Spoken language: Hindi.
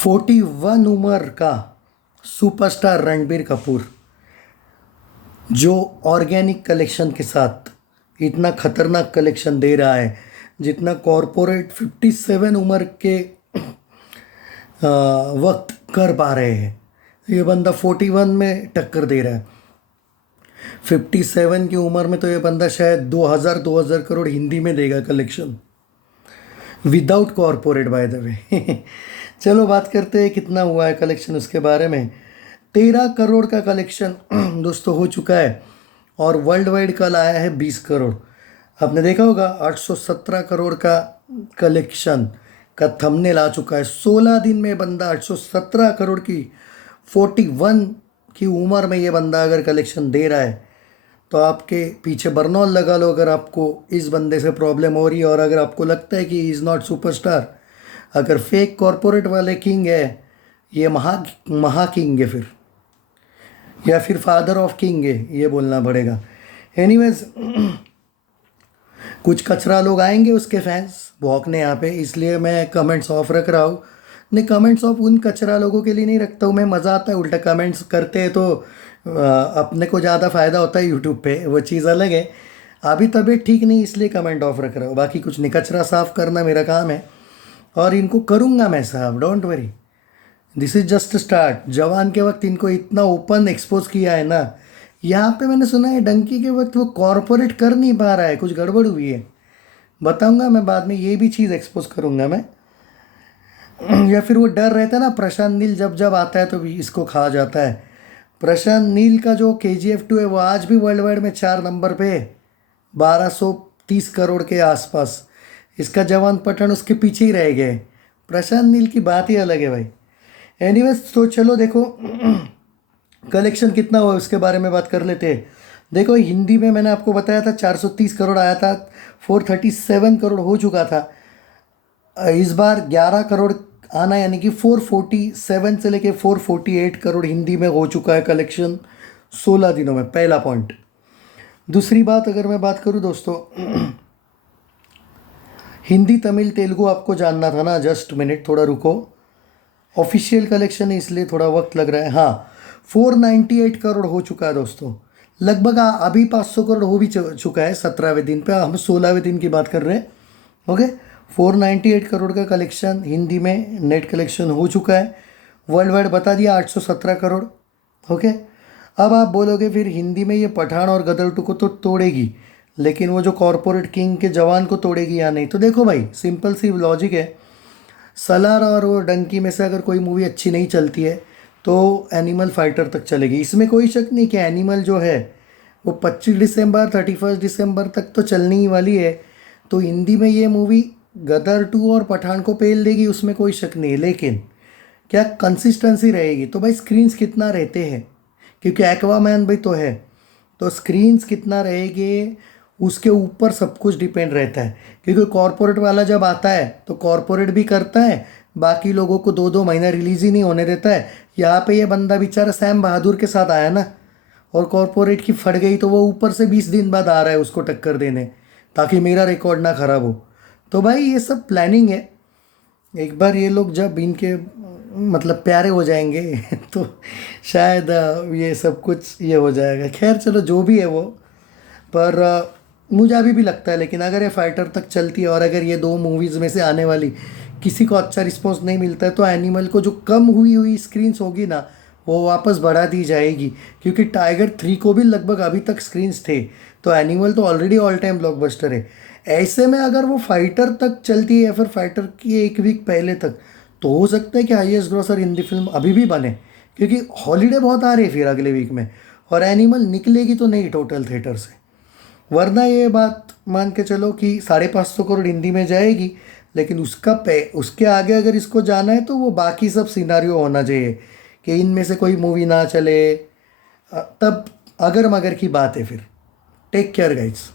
41 उम्र का सुपरस्टार रणबीर कपूर जो ऑर्गेनिक कलेक्शन के साथ इतना खतरनाक कलेक्शन दे रहा है जितना कॉरपोरेट 57 उम्र के वक्त कर पा रहे हैं। ये बंदा 41 में टक्कर दे रहा है। 57 की उम्र में तो ये बंदा शायद 2000 करोड़ हिंदी में देगा collection without corporate by the way. चलो बात करते हैं कितना हुआ है कलेक्शन उसके बारे में। 13 करोड़ का कलेक्शन दोस्तों हो चुका है और वर्ल्ड वाइड कल आया है 20 करोड़। आपने देखा होगा 817 करोड़ का कलेक्शन का थंबनेल आ चुका है। 16 दिन में बंदा 817 करोड़ की 41 की उम्र में ये बंदा अगर कलेक्शन दे रहा है तो आपके पीछे बरनौल लगा लो अगर आपको इस बंदे से प्रॉब्लम हो रही है। और अगर आपको लगता है कि इज़ नॉट सुपरस्टार, अगर फेक कॉरपोरेट वाले किंग है, ये महा किंग है फिर, या फिर फादर ऑफ किंग है, ये बोलना पड़ेगा। एनीवेज कुछ कचरा लोग आएंगे उसके फैंस भौंकने यहाँ पे, इसलिए मैं कमेंट्स ऑफ रख रहा हूँ। नहीं, कमेंट्स ऑफ उन कचरा लोगों के लिए नहीं रखता हूँ मैं, मज़ा आता है। उल्टा कमेंट्स करते हैं तो अपने को ज़्यादा फ़ायदा होता है यूट्यूब पे, वो चीज़ अलग है। अभी तबीयत ठीक नहीं इसलिए कमेंट ऑफ रख रहा हूँ, बाकी कुछ नहीं। कचरा साफ़ करना मेरा काम है और इनको करूँगा मैं साहब, don't worry. This is just start. जवान के वक्त इनको इतना ओपन एक्सपोज किया है ना, यहाँ पे मैंने सुना है डंकी के वक्त वो कॉरपोरेट कर नहीं पा रहा है, कुछ गड़बड़ हुई है। बताऊँगा मैं बाद में, ये भी चीज़ एक्सपोज करूँगा मैं। या फिर वो डर रहता है ना, प्रशांत नील जब जब आता है तो भी इसको खा जाता है। प्रशांत नील का जो KGF 2 है वो आज भी वर्ल्ड वाइड में 4 नंबर पे 1230 करोड़ के आसपास। इसका जवान पठान उसके पीछे ही रह गए। प्रशांत नील की बात ही अलग है भाई। एनीवेज तो चलो देखो कलेक्शन कितना हुआ उसके बारे में बात कर लेते हैं। देखो हिंदी में मैंने आपको बताया था 430 करोड़ आया था, 437 करोड़ हो चुका था। इस बार 11 करोड़ आना, यानी कि 447 से लेके 448 करोड़ हिंदी में हो चुका है कलेक्शन 16 दिनों में। पहला पॉइंट। दूसरी बात अगर मैं बात करूं दोस्तों, हिंदी तमिल तेलुगु आपको जानना था ना, जस्ट मिनट थोड़ा रुको। ऑफिशियल कलेक्शन है इसलिए थोड़ा वक्त लग रहा है। हाँ, 498 करोड़ हो चुका है दोस्तों, लगभग अभी 500 करोड़ हो भी चुका है 17वें दिन पे। हम 16वें दिन की बात कर रहे हैं। ओके, 498 करोड़ का कलेक्शन हिंदी में नेट कलेक्शन हो चुका है। वर्ल्ड वाइड बता दिया 817 करोड़। ओके, अब आप बोलोगे फिर हिंदी में ये पठान और गदर 2 को तो तोड़ेगी, लेकिन वो जो कॉरपोरेट किंग के जवान को तोड़ेगी या नहीं? तो देखो भाई, सिंपल सी लॉजिक है। सलार और वो डंकी में से अगर कोई मूवी अच्छी नहीं चलती है तो एनिमल फाइटर तक चलेगी, इसमें कोई शक नहीं कि एनिमल जो है वो 25 दिसंबर 31 दिसंबर तक तो चलने ही वाली है। तो हिंदी में ये मूवी गदर 2 और पठान को पेल देगी, उसमें कोई शक नहीं है। लेकिन क्या कंसिस्टेंसी रहेगी? तो भाई स्क्रीन्स कितना रहते हैं, क्योंकि एक्वामैन भी तो है, तो स्क्रीन्स कितना रहेंगे उसके ऊपर सब कुछ डिपेंड रहता है। क्योंकि कॉरपोरेट वाला जब आता है तो कॉरपोरेट भी करता है, बाकी लोगों को 2-2 महीना रिलीज़ ही नहीं होने देता है। यहाँ पे ये बंदा बेचारा सैम बहादुर के साथ आया ना, और कॉरपोरेट की फट गई तो वो ऊपर से 20 दिन बाद आ रहा है उसको टक्कर देने, ताकि मेरा रिकॉर्ड ना ख़राब हो। तो भाई ये सब प्लानिंग है। एक बार ये लोग जब इनके मतलब प्यारे हो जाएंगे तो शायद ये सब कुछ ये हो जाएगा। खैर चलो जो भी है वो, पर मुझे अभी भी लगता है, लेकिन अगर ये फाइटर तक चलती है और अगर ये 2 मूवीज़ में से आने वाली किसी को अच्छा रिस्पॉन्स नहीं मिलता है तो एनिमल को जो कम हुई स्क्रीन्स होगी ना वो वापस बढ़ा दी जाएगी। क्योंकि टाइगर 3 को भी लगभग अभी तक स्क्रीन्स थे, तो एनिमल तो ऑलरेडी ऑल टाइम ब्लॉकबस्टर है। ऐसे में अगर वो फाइटर तक चलती है या फिर फाइटर की 1 वीक पहले तक, तो हो सकता है कि हाईएस्ट ग्रॉसर हिंदी फिल्म अभी भी बने, क्योंकि हॉलीडे बहुत आ रही है फिर अगले वीक में, और एनिमल निकलेगी तो नहीं टोटल थिएटर से। वरना ये बात मान के चलो कि 550 करोड़ हिंदी में जाएगी, लेकिन उसके आगे अगर इसको जाना है तो वो बाकी सब सिनारियो होना चाहिए कि इनमें से कोई मूवी ना चले, तब अगर मगर की बात है फिर। Take care guides.